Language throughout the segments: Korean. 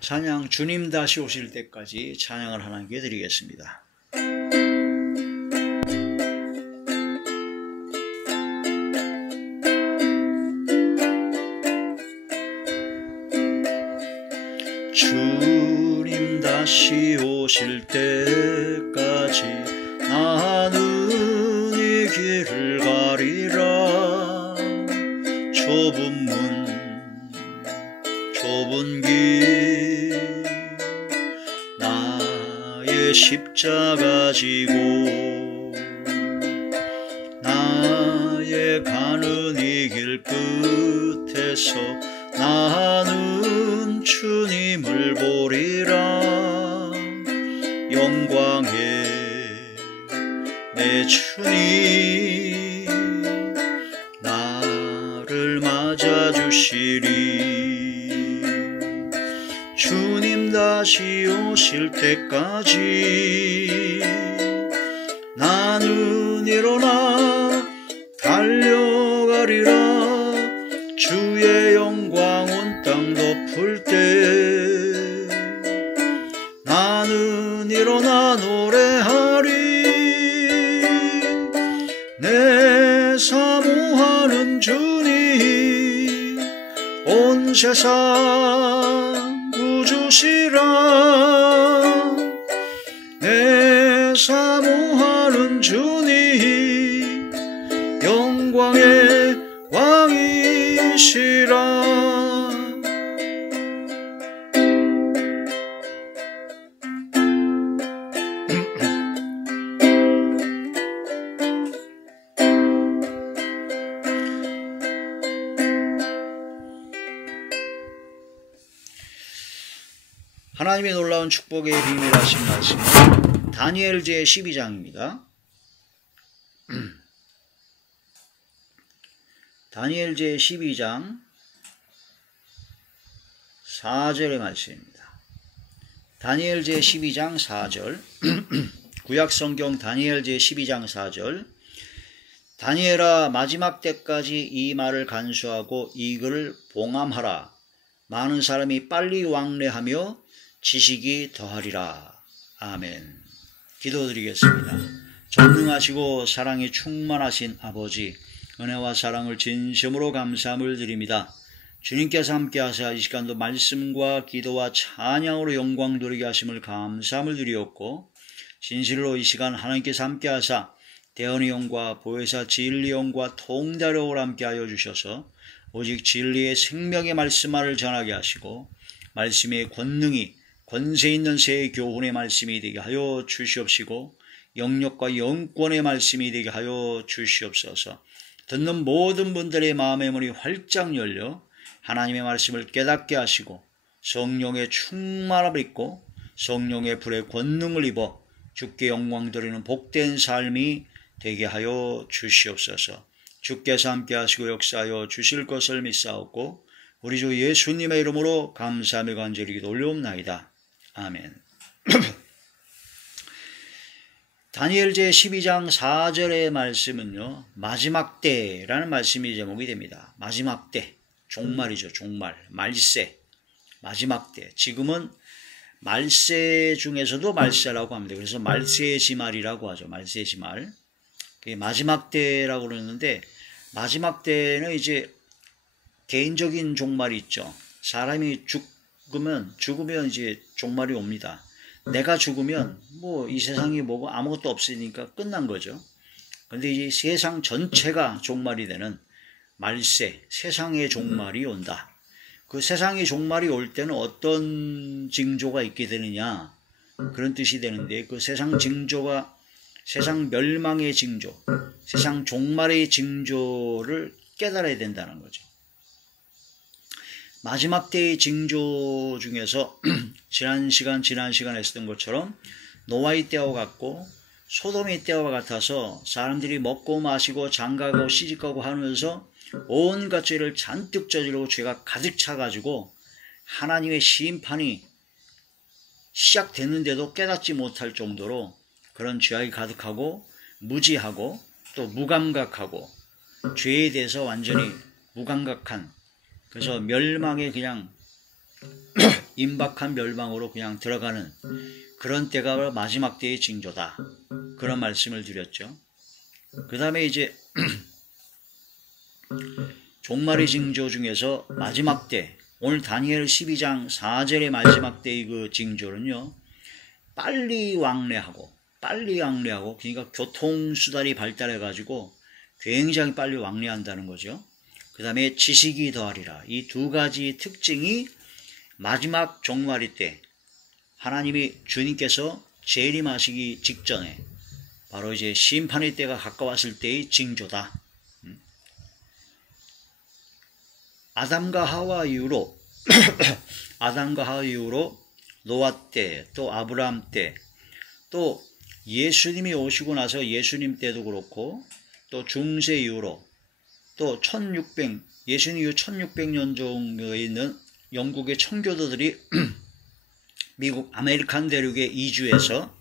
찬양 주님 다시 오실 때까지 찬양을 하나님께 드리겠습니다. 주님 다시 오실 때까지 나는 이 길을 가리라. 좁은 문 좁은 길 나의 십자가 지고 나의 가는 이 길 끝에서 나는 주님을 보리라. 영광의 내 주님 나를 맞아주시리. 주님 다시 오실 때까지 나는 일어나 달려가리라. 주의 영광 온 땅 덮을 때 나는 일어나 노래하리. 내 사모하는 주님 온 세상 구주시라. 내 사모하는 주님 영광의 왕이시라. 하나님의 놀라운 축복의 비밀하신 말씀 다니엘제 12장입니다. 다니엘제 12장 4절의 말씀입니다. 다니엘제 12장 4절 구약성경 다니엘제 12장 4절 다니엘아 마지막 때까지 이 말을 간수하고 이 글을 봉함하라. 많은 사람이 빨리 왕래하며 지식이 더하리라. 아멘. 기도드리겠습니다. 전능하시고 사랑이 충만하신 아버지, 은혜와 사랑을 진심으로 감사함을 드립니다. 주님께서 함께하사 이 시간도 말씀과 기도와 찬양으로 영광 돌리게 하심을 감사함을 드리었고, 진실로 이 시간 하나님께서 함께하사 대언의 영과 보혜사 진리 영과 통달력을 함께하여 주셔서 오직 진리의 생명의 말씀만을 전하게 하시고 말씀의 권능이 권세 있는 새 교훈의 말씀이 되게 하여 주시옵시고 영역과 영권의 말씀이 되게 하여 주시옵소서. 듣는 모든 분들의 마음의 문이 활짝 열려 하나님의 말씀을 깨닫게 하시고 성령의 충만함을 입고 성령의 불의 권능을 입어 주께 영광 드리는 복된 삶이 되게 하여 주시옵소서. 주께서 함께 하시고 역사하여 주실 것을 믿사옵고 우리 주 예수님의 이름으로 감사하며 간절히 기도 올려옵나이다. 아멘. 다니엘제 12장 4절의 말씀은요, 마지막 때라는 말씀이 제목이 됩니다. 마지막 때, 종말이죠. 종말, 말세, 마지막 때. 지금은 말세 중에서도 말세라고 합니다. 그래서 말세지말이라고 하죠. 말세지말. 마지막 때라고 그러는데, 마지막 때는 이제 개인적인 종말이 있죠. 사람이 죽으면 이제 종말이 옵니다. 내가 죽으면 뭐 이 세상이 뭐고 아무것도 없으니까 끝난 거죠. 근데 이제 세상 전체가 종말이 되는 말세, 세상의 종말이 온다. 그 세상의 종말이 올 때는 어떤 징조가 있게 되느냐, 그런 뜻이 되는데, 그 세상 징조가 세상 멸망의 징조, 세상 종말의 징조를 깨달아야 된다는 거죠. 마지막 때의 징조 중에서 지난 시간 했었던 것처럼 노아의 때와 같고 소돔의 때와 같아서 사람들이 먹고 마시고 장가가고 시집가고 하면서 온갖 죄를 잔뜩 저지르고 죄가 가득 차가지고 하나님의 심판이 시작됐는데도 깨닫지 못할 정도로 그런 죄악이 가득하고 무지하고 또 무감각하고 죄에 대해서 완전히 무감각한, 그래서 멸망에 그냥 임박한 멸망으로 그냥 들어가는 그런 때가 바로 마지막 때의 징조다. 그런 말씀을 드렸죠. 그 다음에 이제 종말의 징조 중에서 마지막 때, 오늘 다니엘 12장 4절의 마지막 때의 그 징조는요, 빨리 왕래하고, 그러니까 교통수단이 발달해가지고 굉장히 빨리 왕래한다는 거죠. 그 다음에 지식이 더하리라. 이 두 가지 특징이 마지막 종말의 때, 하나님이 주님께서 재림하시기 직전에 바로 이제 심판의 때가 가까웠을 때의 징조다. 아담과 하와 이후로 노아 때, 또 아브라함 때, 또 예수님이 오시고 나서 예수님 때도 그렇고, 또 중세 이후로, 또 예수님 이후 1600년 정도에 있는 영국의 청교도들이 미국 아메리칸 대륙에 이주해서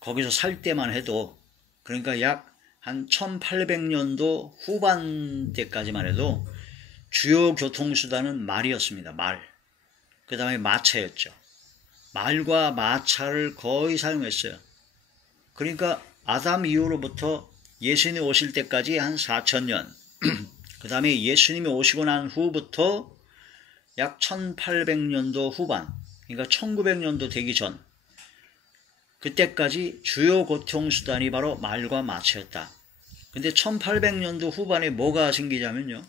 거기서 살 때만 해도, 그러니까 약 한 1800년도 후반 때까지만 해도 주요 교통수단은 말이었습니다. 말. 그 다음에 마차였죠. 말과 마차를 거의 사용했어요. 그러니까 아담 이후로부터 예수님이 오실 때까지 한 4000년, 그 다음에 예수님이 오시고 난 후부터 약 1800년도 후반, 그러니까 1900년도 되기 전, 그때까지 주요 교통수단이 바로 말과 마차였다. 근데 1800년도 후반에 뭐가 생기자면요,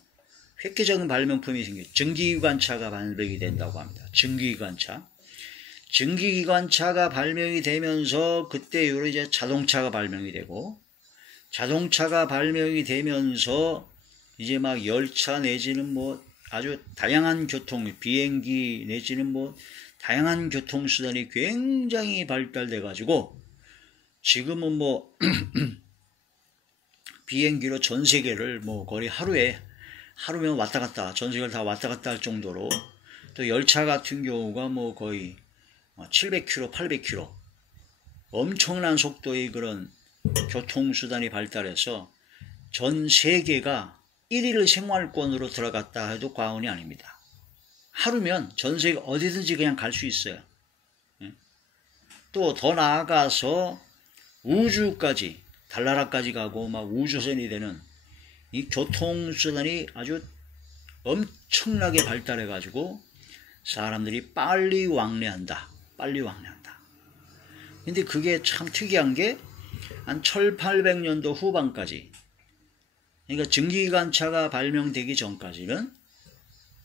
획기적인 발명품이 생겨요. 증기기관차가 발명이 된다고 합니다. 증기기관차가 발명이 되면서 그때 이후로 이제 자동차가 발명이 되고, 자동차가 발명이 되면서 이제 막 열차 내지는 뭐 아주 다양한 비행기 내지는 뭐 다양한 교통수단이 굉장히 발달돼 가지고 지금은 뭐 비행기로 전 세계를 뭐 거의 하루면 왔다 갔다, 전 세계를 다 왔다 갔다 할 정도로, 또 열차 같은 경우가 뭐 거의 700km, 800km 엄청난 속도의 그런 교통수단이 발달해서 전 세계가 1일 생활권으로 들어갔다 해도 과언이 아닙니다. 하루면 전 세계 어디든지 그냥 갈 수 있어요. 또 더 나아가서 우주까지, 달나라까지 가고 막 우주선이 되는 이 교통수단이 아주 엄청나게 발달해 가지고 사람들이 빨리 왕래한다. 근데 그게 참 특이한 게 한 1800년도 후반까지, 그러니까 증기기관차가 발명되기 전까지는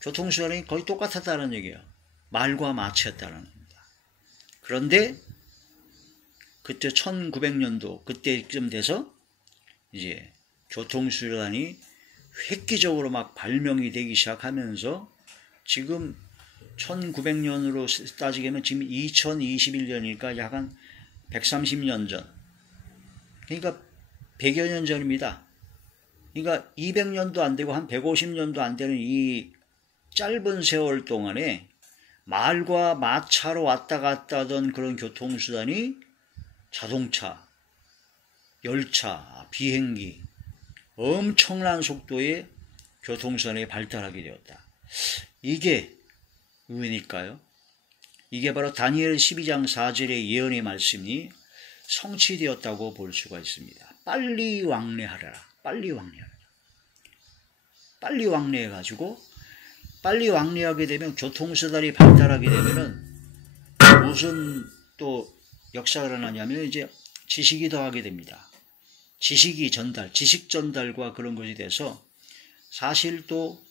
교통수단이 거의 똑같았다는 얘기예요. 말과 마차였다는 겁니다. 그런데 그때 1900년도 그때쯤 돼서 이제 교통수단이 획기적으로 막 발명이 되기 시작하면서 지금 1900년으로 따지면 지금 2021년이니까 약 한 130년 전, 그러니까 100여 년 전입니다. 그러니까 200년도 안 되고 한 150년도 안 되는 이 짧은 세월 동안에 말과 마차로 왔다 갔다 하던 그런 교통수단이 자동차, 열차, 비행기, 엄청난 속도의 교통수단이 발달하게 되었다. 이게 왜일까요? 이게 바로 다니엘 12장 4절의 예언의 말씀이 성취되었다고 볼 수가 있습니다. 빨리 왕래하라. 빨리 왕래해가지고, 빨리 왕래하게 되면, 교통수단이 발달하게 되면은 무슨 또 역사가 일어나냐면 이제 지식이 더하게 됩니다. 지식 전달과 그런 것이 돼서 사실 또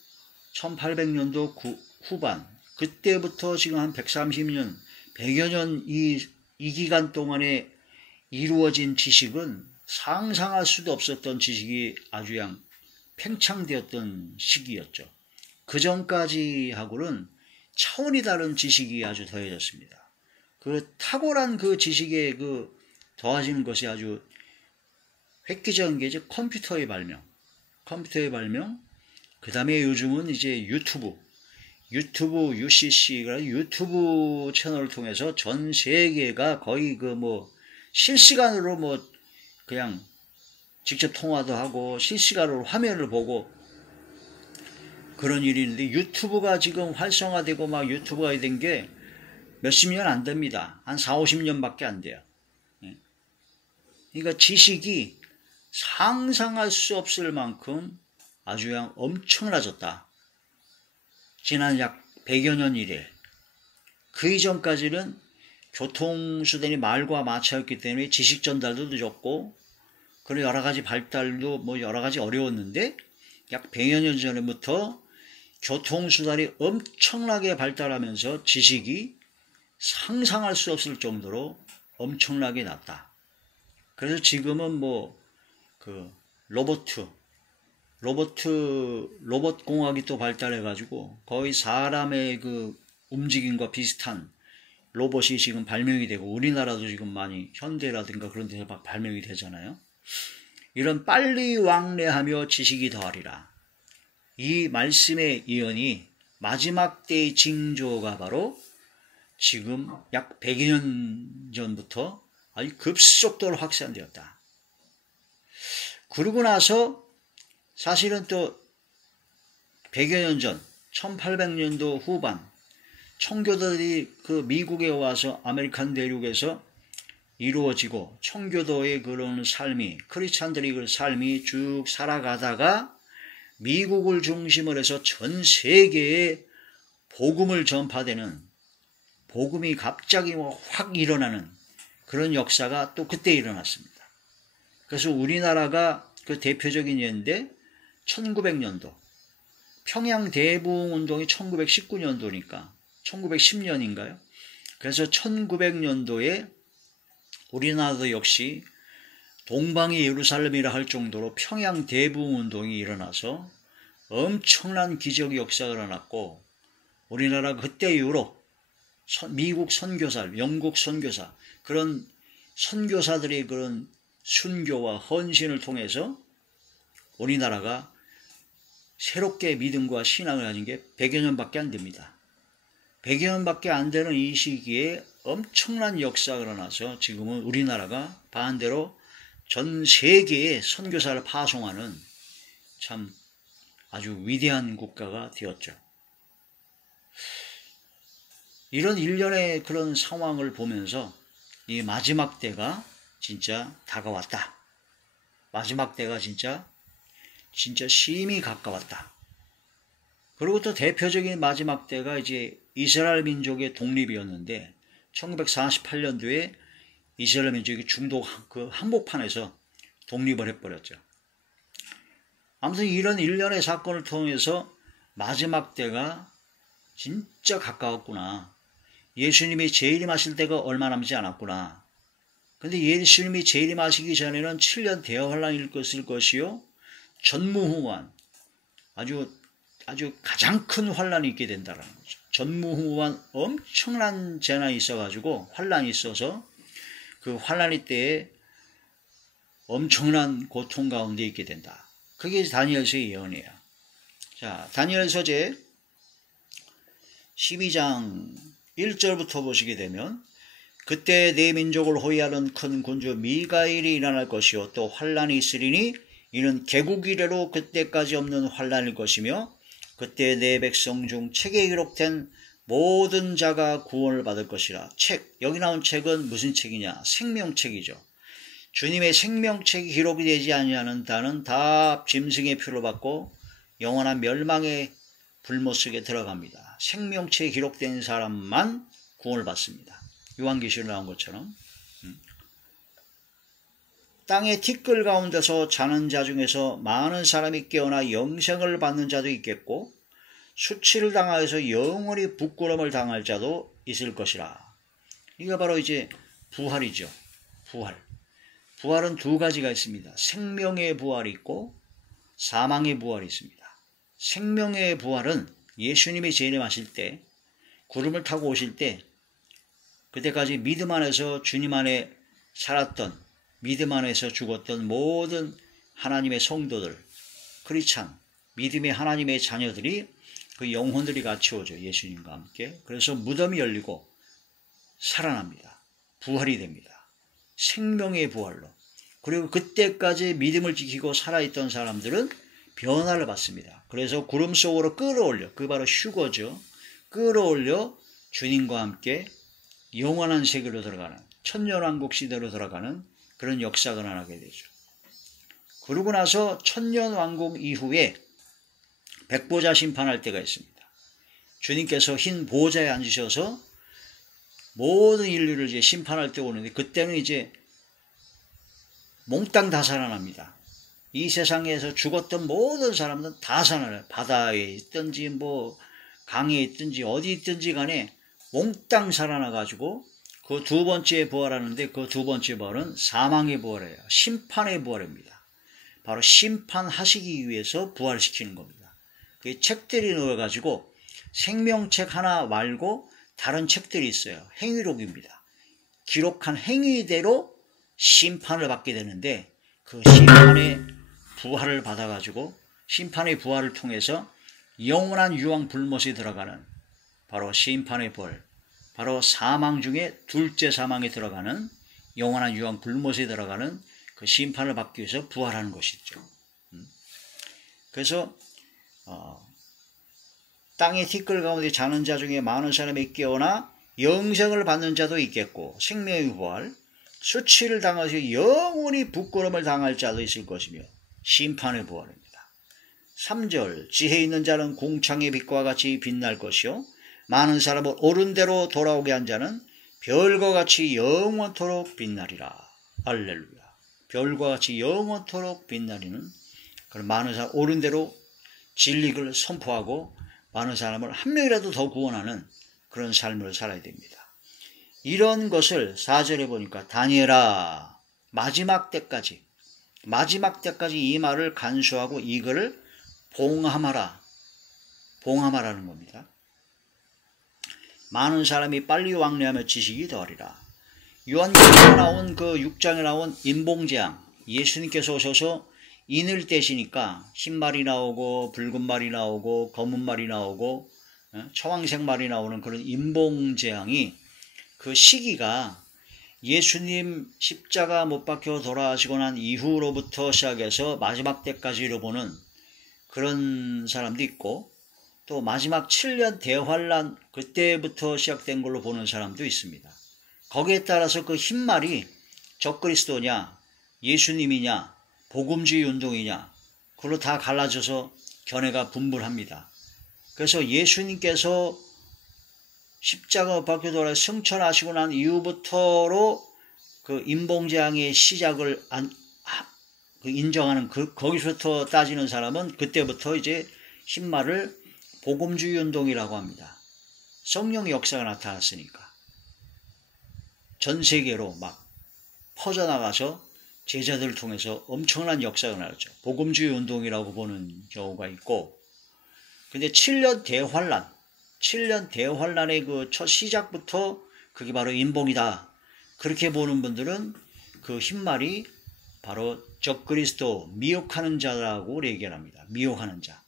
1800년도 후반, 그때부터 지금 한 130년, 100여 년 이 기간 동안에 이루어진 지식은 상상할 수도 없었던 지식이 아주 그냥 팽창되었던 시기였죠. 그 전까지 하고는 차원이 다른 지식이 아주 더해졌습니다. 그 탁월한 그 지식에 그 더해지는 것이 아주 획기적인 게 이제 컴퓨터의 발명, 그 다음에 요즘은 이제 유튜브 UCC가 유튜브 채널을 통해서 전 세계가 거의 그 뭐 실시간으로 뭐 그냥 직접 통화도 하고 실시간으로 화면을 보고 그런 일이 있는데, 유튜브가 지금 활성화되고 막 유튜브가 된 게 몇십 년 안 됩니다. 한 4, 50년밖에 안 돼요. 그러니까 지식이 상상할 수 없을 만큼 아주 그냥 엄청나졌다. 지난 약 100여 년 이래. 그 이전까지는 교통수단이 말과 마차였기 때문에 지식 전달도 늦었고, 그런 여러 가지 발달도 뭐 여러 가지 어려웠는데, 약 100여 년 전부터 교통수단이 엄청나게 발달하면서 지식이 상상할 수 없을 정도로 엄청나게 났다. 그래서 지금은 뭐 그 로봇 공학이 또 발달해가지고 거의 사람의 그 움직임과 비슷한 로봇이 지금 발명이 되고, 우리나라도 지금 많이 현대라든가 그런 데서 발명이 되잖아요. 이런 빨리 왕래하며 지식이 더하리라. 이 말씀의 예언이 마지막 때의 징조가 바로 지금 약 100여 년 전부터 아주 급속도로 확산되었다. 그러고 나서 사실은 또 100여 년 전 1800년도 후반 청교도들이 그 미국에 와서 아메리칸 대륙에서 이루어지고, 청교도의 그런 삶이, 크리스찬들의 그 삶이 쭉 살아가다가 미국을 중심으로 해서 전 세계에 복음을 전파되는, 복음이 갑자기 확 일어나는 그런 역사가 또 그때 일어났습니다. 그래서 우리나라가 그 대표적인 예인데 1900년도 평양 대부흥운동이 1919년도니까 1910년인가요? 그래서 1900년도에 우리나라도 역시 동방의 예루살렘이라 할 정도로 평양 대부흥운동이 일어나서 엄청난 기적 역사가 일어났고, 우리나라가 그때 이후로 미국 선교사, 영국 선교사, 그런 선교사들의 그런 순교와 헌신을 통해서 우리나라가 새롭게 믿음과 신앙을 가진 게 100여 년밖에 안 됩니다. 100여 년밖에 안 되는 이 시기에 엄청난 역사가 일어나서 지금은 우리나라가 반대로 전 세계에 선교사를 파송하는 참 아주 위대한 국가가 되었죠. 이런 일련의 그런 상황을 보면서 이 마지막 때가 진짜 다가왔다. 마지막 때가 진짜 심히 가까웠다. 그리고 또 대표적인 마지막 때가 이제 이스라엘 민족의 독립이었는데, 1948년도에 이스라엘 민족이 중동 그 한복판에서 독립을 해버렸죠. 아무튼 이런 일련의 사건을 통해서 마지막 때가 진짜 가까웠구나. 예수님이 재림하실 때가 얼마 남지 않았구나. 근데 예수님이 재림하시기 전에는 7년 대환란이 있을 것이요, 전무후무한 아주 가장 큰 환란이 있게 된다는 거죠. 전무후무한 엄청난 재난이 있어가지고, 환란이 있어서 그 환란이 때에 엄청난 고통 가운데 있게 된다. 그게 다니엘서의 예언이에요. 자, 다니엘서 제 12장 1절부터 보시게 되면, 그때 내 민족을 호위하는 큰 군주 미가엘이 일어날 것이요, 또 환란이 있으리니 이는 개국 이래로 그때까지 없는 환란일 것이며, 그때 내 백성 중 책에 기록된 모든 자가 구원을 받을 것이라. 책, 여기 나온 책은 무슨 책이냐? 생명책이죠. 주님의 생명책이 기록이 되지 아니하는 자는 다 짐승의 표를 받고 영원한 멸망의 불못 속에 들어갑니다. 생명책에 기록된 사람만 구원을 받습니다. 요한계시록에 나온 것처럼. 땅의 티끌 가운데서 자는 자 중에서 많은 사람이 깨어나 영생을 받는 자도 있겠고, 수치를 당하여서 영원히 부끄러움을 당할 자도 있을 것이라. 이거 바로 이제 부활이죠. 부활은 두 가지가 있습니다. 생명의 부활이 있고 사망의 부활이 있습니다. 생명의 부활은 예수님이 재림하실 때, 구름을 타고 오실 때, 그때까지 믿음 안에서 주님 안에 살았던, 믿음 안에서 죽었던 모든 하나님의 성도들, 크리스찬, 믿음의 하나님의 자녀들이, 그 영혼들이 같이 오죠. 예수님과 함께. 그래서 무덤이 열리고 살아납니다. 부활이 됩니다. 생명의 부활로. 그리고 그때까지 믿음을 지키고 살아있던 사람들은 변화를 받습니다. 그래서 구름 속으로 끌어올려, 그 바로 휴거죠. 끌어올려 주님과 함께 영원한 세계로 들어가는 천년왕국 시대로 들어가는 그런 역사가 나게 되죠. 그러고 나서 천년왕국 이후에 백보자 심판할 때가 있습니다. 주님께서 흰 보좌에 앉으셔서 모든 인류를 이제 심판할 때 오는데 그때는 이제 몽땅 다 살아납니다. 이 세상에서 죽었던 모든 사람들은 다 살아나요. 바다에 있든지 뭐 강에 있든지 어디 있든지 간에 몽땅 살아나가지고 그 두 번째 부활하는데 그 두 번째 부활은 사망의 부활이에요. 심판의 부활입니다. 바로 심판하시기 위해서 부활시키는 겁니다. 그 책들이 넣어가지고 생명책 하나 말고 다른 책들이 있어요. 행위록입니다. 기록한 행위대로 심판을 받게 되는데 그 심판의 부활을 받아가지고 심판의 부활을 통해서 영원한 유황 불못에 들어가는 바로 심판의 부활, 바로 사망 중에 둘째 사망에 들어가는 영원한 유황 불못에 들어가는 그 심판을 받기 위해서 부활하는 것이죠. 그래서 땅의 티끌 가운데 자는 자 중에 많은 사람이 깨어나 영생을 받는 자도 있겠고 생명의 부활, 수치를 당하여 영원히 부끄러움을 당할 자도 있을 것이며 심판의 부활입니다. 3절 지혜 있는 자는 공창의 빛과 같이 빛날 것이요 많은 사람을 옳은 대로 돌아오게 한 자는 별과 같이 영원토록 빛나리라. 할렐루야. 별과 같이 영원토록 빛나리는 그런 많은 사람 옳은 대로 진리를 선포하고 많은 사람을 한 명이라도 더 구원하는 그런 삶을 살아야 됩니다. 이런 것을 4절에 보니까 다니엘아 마지막 때까지 이 말을 간수하고 이거를 봉함하라는 겁니다. 많은 사람이 빨리 왕래하며 지식이 더하리라. 요한계시록에 나온 그 6장에 나온 인봉재앙, 예수님께서 오셔서 인을 떼시니까 흰 말이 나오고 붉은 말이 나오고 검은 말이 나오고 청황색 말이 나오는 그런 인봉재앙이 그 시기가 예수님 십자가 못 박혀 돌아가시고 난 이후로부터 시작해서 마지막 때까지로 보는 그런 사람도 있고 또 마지막 7년 대환란 그때부터 시작된 걸로 보는 사람도 있습니다. 거기에 따라서 그 흰 말이 적그리스도냐 예수님이냐 복음주의 운동이냐 그걸로 다 갈라져서 견해가 분분합니다. 그래서 예수님께서 십자가 박혀 돌아 승천하시고 난 이후부터로 그 인봉재앙의 시작을 인정하는 거기서부터 따지는 사람은 그때부터 이제 흰말을 복음주의 운동이라고 합니다. 성령의 역사가 나타났으니까 전 세계로 막 퍼져나가서 제자들을 통해서 엄청난 역사가 나왔죠. 복음주의 운동이라고 보는 경우가 있고 근데 7년 대환란의 그 첫 시작부터 그게 바로 인봉이다. 그렇게 보는 분들은 그 흰말이 바로 적그리스도 미혹하는 자라고 얘기합니다. 미혹하는 자.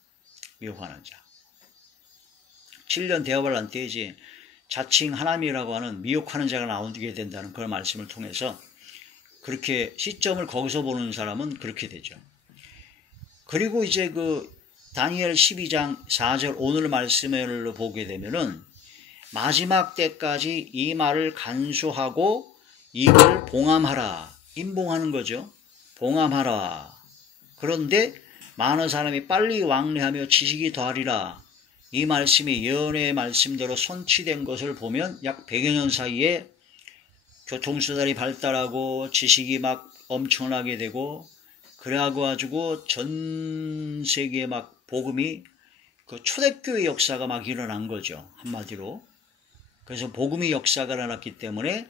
7년 대환란 때 이제 자칭 하나님이라고 하는 미혹하는 자가 나오게 된다는 그런 말씀을 통해서 그렇게 시점을 거기서 보는 사람은 그렇게 되죠. 그리고 이제 그 다니엘 12장 4절 오늘 말씀을 보게 되면은 마지막 때까지 이 말을 간수하고 이걸 봉함하라. 인봉하는 거죠. 봉함하라. 그런데 많은 사람이 빨리 왕래하며 지식이 더하리라. 이 말씀이 예언의 말씀대로 손치된 것을 보면 약 100여 년 사이에 교통수단이 발달하고 지식이 막 엄청나게 되고 그래하고 가지고 전 세계에 막 복음이 그 초대교회 역사가 막 일어난 거죠. 한마디로. 그래서 복음의 역사가 일어났기 때문에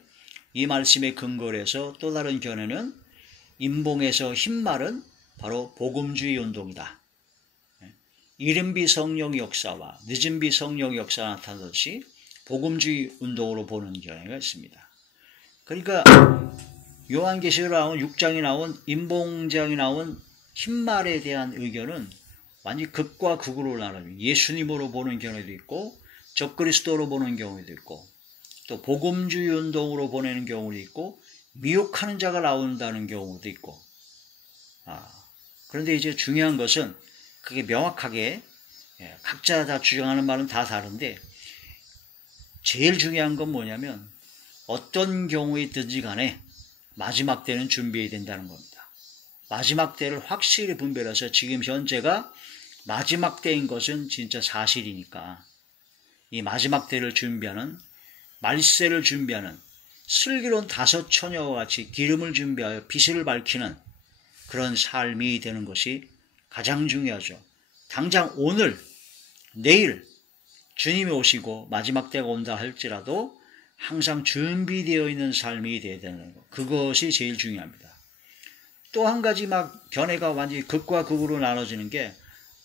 이 말씀에 근거를 해서 또 다른 견해는 인봉에서 흰말은 바로 복음주의 운동이다. 이른 비 성령의 역사와 늦은 비 성령의 역사가 나타나듯이 복음주의 운동으로 보는 견해가 있습니다. 그러니까 요한계시록에 나온 6장에 나온 인봉재앙이 나온 흰말에 대한 의견은 완전히 극과 극으로 나눠요. 예수님으로 보는 견해도 있고 적그리스도로 보는 경우도 있고 또 복음주의 운동으로 보내는 경우도 있고 미혹하는 자가 나온다는 경우도 있고 그런데 이제 중요한 것은 그게 명확하게 각자 다 주장하는 말은 다 다른데 제일 중요한 건 뭐냐면 어떤 경우이든지 간에 마지막 때는 준비해야 된다는 겁니다. 마지막 때를 확실히 분별해서 지금 현재가 마지막 때인 것은 진짜 사실이니까 이 마지막 때를 준비하는, 말세를 준비하는 슬기로운 다섯 처녀와 같이 기름을 준비하여 빛을 밝히는 그런 삶이 되는 것이 가장 중요하죠. 당장 오늘, 내일 주님이 오시고 마지막 때가 온다 할지라도 항상 준비되어 있는 삶이 되어야 되는 것. 그것이 제일 중요합니다. 또 한 가지 막 견해가 완전히 극과 극으로 나눠지는 게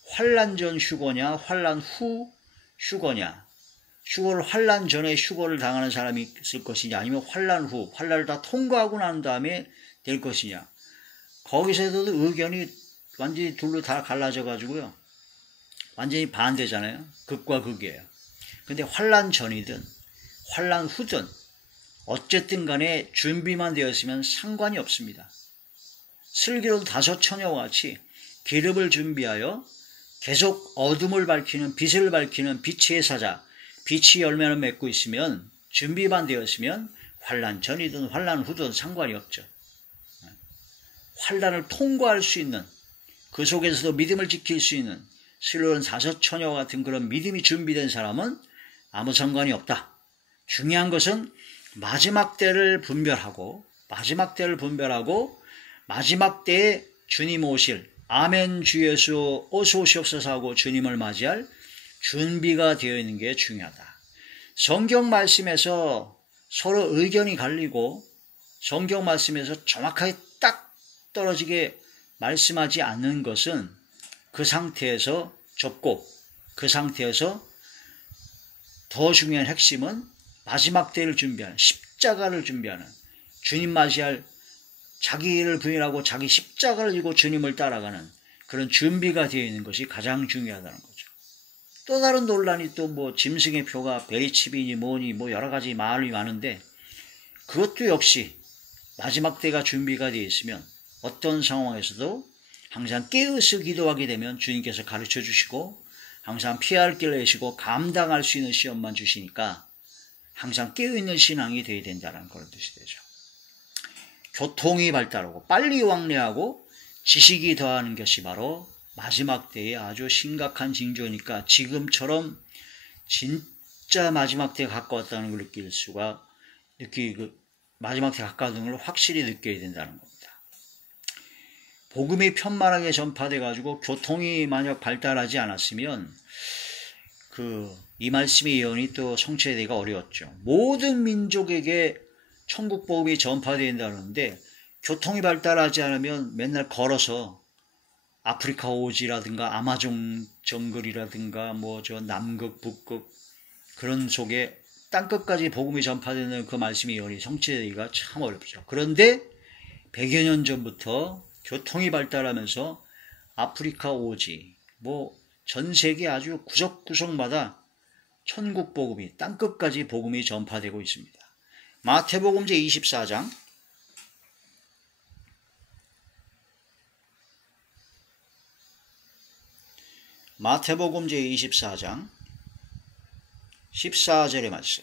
환난 전 휴거냐, 환난 후 휴거냐. 환난 전에 휴거를 당하는 사람이 있을 것이냐, 아니면 환난 후, 환난을 다 통과하고 난 다음에 될 것이냐. 거기서도 의견이 완전히 둘로 다 갈라져 가지고요. 완전히 반대잖아요. 극과 극이에요. 근데 환난 전이든 환난 후든 어쨌든 간에 준비만 되었으면 상관이 없습니다. 슬기로운 다섯 처녀와 같이 기름을 준비하여 계속 어둠을 밝히는, 빛을 밝히는 빛의 사자, 빛이 열매를 맺고 있으면, 준비만 되었으면 환난 전이든 환난 후든 상관이 없죠. 환난을 통과할 수 있는, 그 속에서도 믿음을 지킬 수 있는 슬기로운 다섯 처녀와 같은 그런 믿음이 준비된 사람은 아무 상관이 없다. 중요한 것은 마지막 때를 분별하고 마지막 때에 주님 오실, 아멘 주 예수 어서 오시옵소서 하고 주님을 맞이할 준비가 되어 있는 게 중요하다. 성경 말씀에서 서로 의견이 갈리고 성경 말씀에서 정확하게 딱 떨어지게 말씀하지 않는 것은 그 상태에서 접고, 그 상태에서 더 중요한 핵심은 마지막 때를 준비하는, 십자가를 준비하는, 주님 맞이할, 자기를 부인하고 자기 십자가를 지고 주님을 따라가는 그런 준비가 되어 있는 것이 가장 중요하다는 거죠. 또 다른 논란이 또 뭐 짐승의 표가 베리칩이니 뭐니 뭐 여러 가지 말이 많은데, 그것도 역시 마지막 때가 준비가 되어 있으면 어떤 상황에서도 항상 깨어서 기도하게 되면 주님께서 가르쳐 주시고, 항상 피할 길을 내시고 감당할 수 있는 시험만 주시니까 항상 깨어있는 신앙이 되어야 된다는 그런 뜻이 되죠. 교통이 발달하고 빨리 왕래하고 지식이 더하는 것이 바로 마지막 때의 아주 심각한 징조니까 지금처럼 진짜 마지막 때에 가까웠다는 걸 마지막 때에 가까운 걸 확실히 느껴야 된다는 겁니다. 복음이 편만하게 전파돼 가지고 교통이 만약 발달하지 않았으면 이 말씀의 예언이 또 성취되기가 어려웠죠. 모든 민족에게 천국 복음이 전파된다는데 교통이 발달하지 않으면 맨날 걸어서 아프리카 오지라든가 아마존 정글이라든가 뭐 저 남극 북극 그런 속에 땅끝까지 복음이 전파되는 그 말씀의 예언이 성취되기가 참 어렵죠. 그런데 100여 년 전부터 교통이 발달하면서 아프리카 오지 뭐 전 세계 아주 구석구석마다 천국 복음이 땅끝까지 복음이 전파되고 있습니다. 마태복음 제24장 마태복음 제24장 14절의 말씀.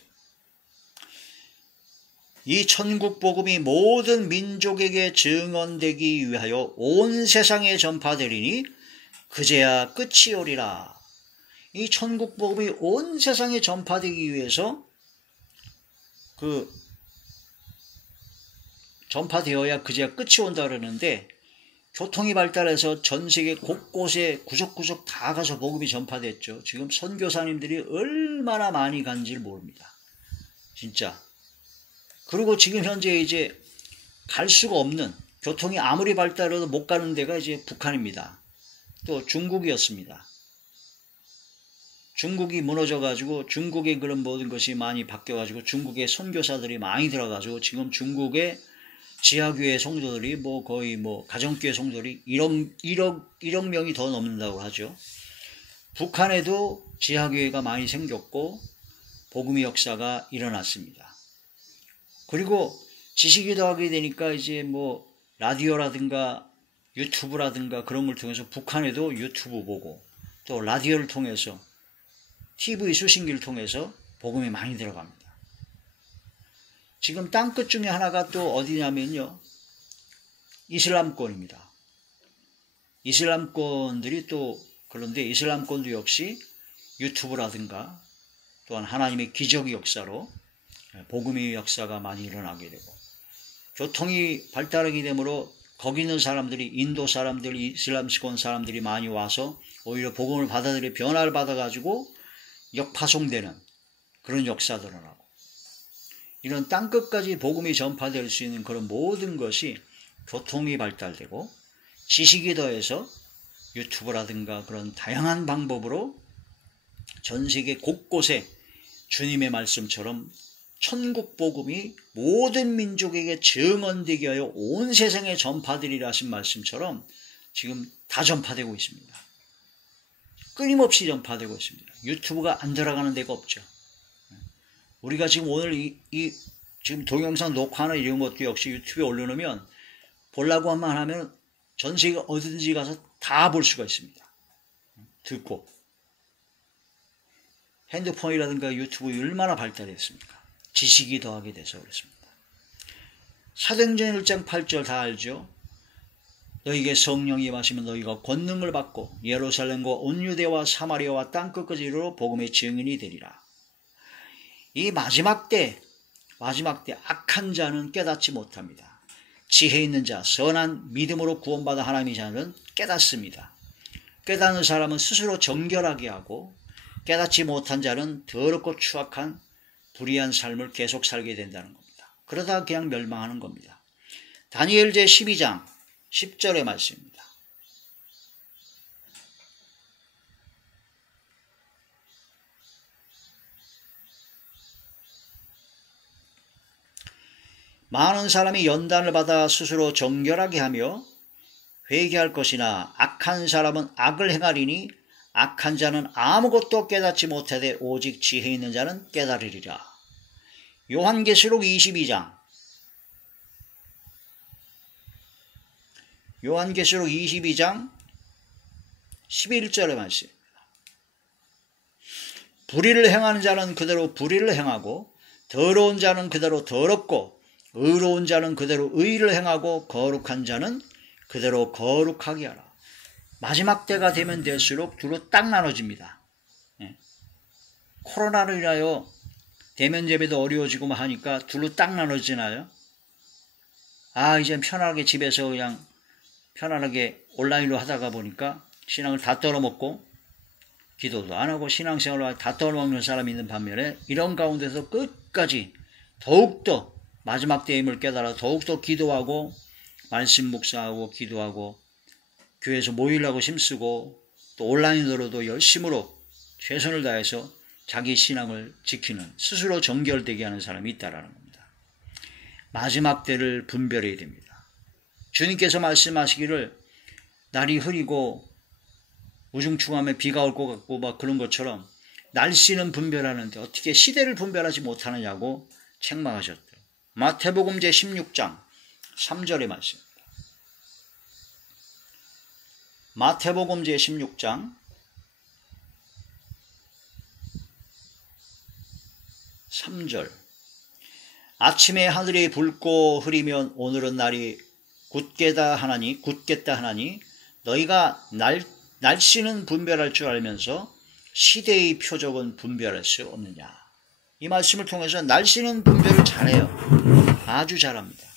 이 천국 복음이 모든 민족에게 증언되기 위하여 온 세상에 전파되리니 그제야 끝이 오리라. 이 천국 복음이 온 세상에 전파되기 위해서 전파되어야 그제야 끝이 온다 그러는데, 교통이 발달해서 전 세계 곳곳에 구석구석 다 가서 복음이 전파됐죠. 지금 선교사님들이 얼마나 많이 간지를 모릅니다. 진짜. 그리고 지금 현재 이제 갈 수가 없는, 교통이 아무리 발달해도 못 가는 데가 이제 북한입니다. 또 중국이었습니다. 중국이 무너져가지고 중국의 그런 모든 것이 많이 바뀌어가지고 중국의 선교사들이 많이 들어가지고 지금 중국의 지하교회 성도들이 뭐 거의 뭐 가정교회 성도들이 1억 명이 더 넘는다고 하죠. 북한에도 지하교회가 많이 생겼고 복음의 역사가 일어났습니다. 그리고 지식이 더하게 되니까 이제 뭐 라디오라든가 유튜브라든가 그런 걸 통해서 북한에도 유튜브 보고 또 라디오를 통해서 TV 수신기를 통해서 복음이 많이 들어갑니다. 지금 땅끝 중에 하나가 또 어디냐면요, 이슬람권입니다. 이슬람권들이 또, 그런데 이슬람권도 역시 유튜브라든가 또한 하나님의 기적의 역사로 복음의 역사가 많이 일어나게 되고, 교통이 발달하게 되므로 거기 있는 사람들이, 인도 사람들이, 이슬람권 사람들이 많이 와서 오히려 복음을 받아들여 변화를 받아가지고 역파송되는 그런 역사도 일어나고, 이런 땅끝까지 복음이 전파될 수 있는 그런 모든 것이 교통이 발달되고 지식이 더해서 유튜브라든가 그런 다양한 방법으로 전 세계 곳곳에 주님의 말씀처럼 천국 복음이 모든 민족에게 증언되게 하여 온 세상에 전파되리라 하신 말씀처럼 지금 다 전파되고 있습니다. 끊임없이 전파되고 있습니다. 유튜브가 안 들어가는 데가 없죠. 우리가 지금 오늘 지금 동영상 녹화나 이런 것도 역시 유튜브에 올려놓으면 보려고 하면 전 세계 어디든지 가서 다 볼 수가 있습니다. 듣고. 핸드폰이라든가 유튜브 얼마나 발달했습니까? 지식이 더하게 돼서 그렇습니다. 사도행전 1장 8절 다 알죠? 너희에게 성령이 임하시면 너희가 권능을 받고 예루살렘과 온 유대와 사마리아와 땅끝까지 이르러 복음의 증인이 되리라. 이 마지막 때 악한 자는 깨닫지 못합니다. 지혜 있는 자, 선한 믿음으로 구원받아 하나님의 자는 깨닫습니다. 깨닫는 사람은 스스로 정결하게 하고, 깨닫지 못한 자는 더럽고 추악한 불의한 삶을 계속 살게 된다는 겁니다. 그러다 그냥 멸망하는 겁니다. 다니엘제 12장 10절의 말씀입니다. 많은 사람이 연단을 받아 스스로 정결하게 하며 회개할 것이나 악한 사람은 악을 행하리니 악한 자는 아무것도 깨닫지 못하되 오직 지혜 있는 자는 깨달으리라. 요한계시록 22장 11절의 말씀입니다. 불의를 행하는 자는 그대로 불의를 행하고, 더러운 자는 그대로 더럽고, 의로운 자는 그대로 의를 행하고, 거룩한 자는 그대로 거룩하게 하라. 마지막 때가 되면 될수록 둘로 딱 나눠집니다. 코로나로 인하여 대면 예배도 어려워지고 하니까 둘로 딱 나눠지나요? 이제 편하게 집에서 그냥 편안하게 온라인으로 하다가 보니까 신앙을 다 떨어먹고 기도도 안 하고 신앙생활을 다 떨어먹는 사람이 있는 반면에, 이런 가운데서 끝까지 더욱더 마지막 때임을 깨달아 더욱더 기도하고 말씀 묵상하고 기도하고 교회에서 모이려고 힘쓰고 또 온라인으로도 열심으로 최선을 다해서 자기 신앙을 지키는, 스스로 정결되게 하는 사람이 있다라는 겁니다. 마지막 때를 분별해야 됩니다. 주님께서 말씀하시기를 날이 흐리고 우중충하면 비가 올 것 같고 막 그런 것처럼 날씨는 분별하는데 어떻게 시대를 분별하지 못하느냐고 책망하셨대요. 마태복음 제16장 3절의 말씀입니다. 마태복음 제16장 3절. 아침에 하늘이 붉고 흐리면 오늘은 날이 굳겠다 하나니 너희가 날씨는 분별할 줄 알면서 시대의 표적은 분별할 수 없느냐. 이 말씀을 통해서 날씨는 분별을 잘해요. 아주 잘합니다.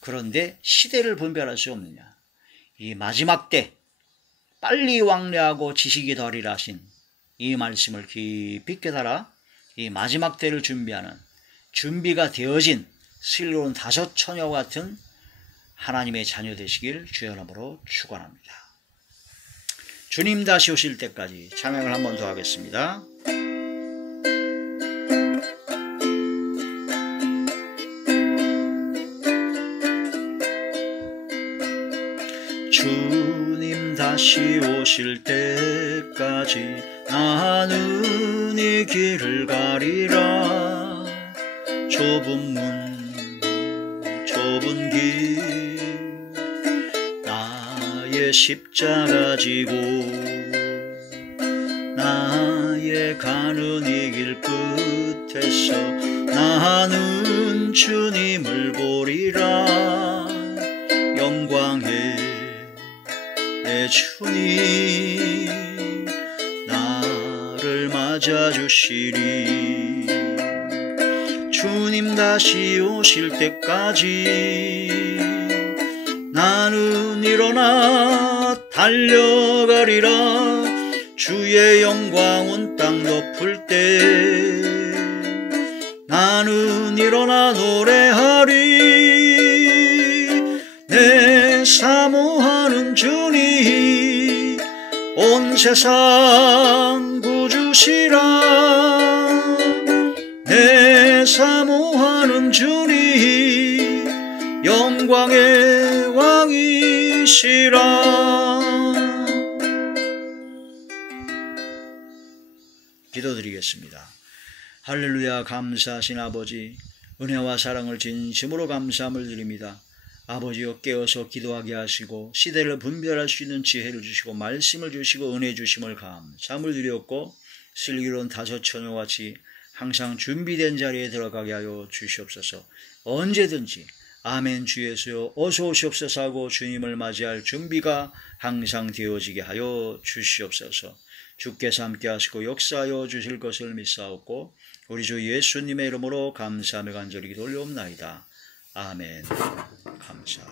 그런데 시대를 분별할 수 없느냐. 이 마지막 때 빨리 왕래하고 지식이 더하리라 하신 이 말씀을 깊이 깨달아 이 마지막 때를 준비하는, 준비가 되어진 슬기로운 다섯 처녀와 같은 하나님의 자녀 되시길 주의 이름으로 축원합니다. 주님 다시 오실 때까지 찬양을 한 번 더 하겠습니다. 주님 다시 오실 때까지 나는 이 길을 가리라. 좁은 문 좁은 길 나의 십자가 지고 나의 가는 이 길 끝에서 나는 주님을 보리라. 영광의 내 주님 나를 맞아주시리. 주님 다시 오실 때까지 나는 일어나 달려가리라. 주의 영광은 땅 덮을 때 나는 일어나 노래하리. 내 사모하는 주님 온 세상 구주시라. 내 사모하는 주님 영광의 왕이시라. 기도드리겠습니다. 할렐루야. 감사하신 아버지, 은혜와 사랑을 진심으로 감사함을 드립니다. 아버지여, 깨어서 기도하게 하시고 시대를 분별할 수 있는 지혜를 주시고 말씀을 주시고 은혜 주심을 감사함을 드렸고, 슬기로운 다섯 처녀같이 항상 준비된 자리에 들어가게 하여 주시옵소서. 언제든지 아멘 주 예수여 어서 오시옵소서 하고 주님을 맞이할 준비가 항상 되어지게 하여 주시옵소서. 주께서 함께 하시고 역사하여 주실 것을 믿사옵고 우리 주 예수님의 이름으로 감사하며 간절히 기도 올려옵나이다. 아멘. 감사.